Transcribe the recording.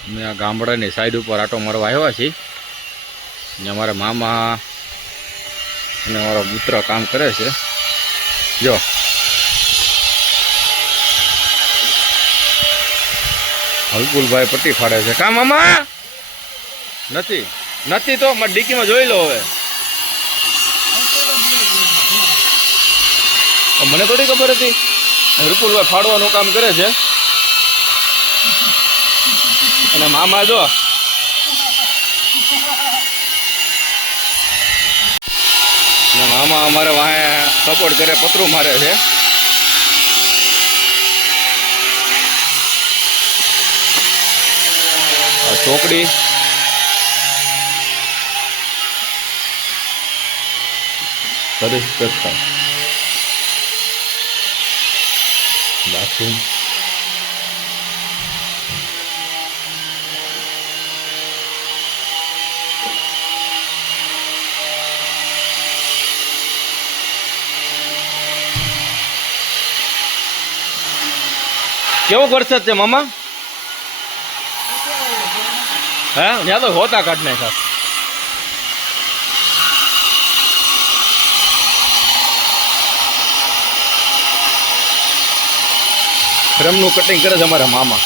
અમે આ ગામડાની સાઈડ ઉપર આટો મારવા આવ્યા છીએ. ને અમારા મામા અને મારો પુત્ર કામ કરે છે. જો. હલકુલભાઈ પટ્ટી ફાડે છે. કા મામા? નથી. નથી તો મારી ડીકીમાં જોઈ લો હવે. મને થોડી ખબર હતી. રૂપુલભાઈ ફાડવાનું કામ કરે છે. અને મામા જો. મામા અમારે વાહે સપોર્ટ કરે પતરું મારે છે. ચોકડી. કરતા બાથરૂમ કેવો વરસાદ છે મામા? હે? ત્યાં તો હોતા કાઢ નાખ્યા. રમનું કટિંગ કરે છે અમારા મામા.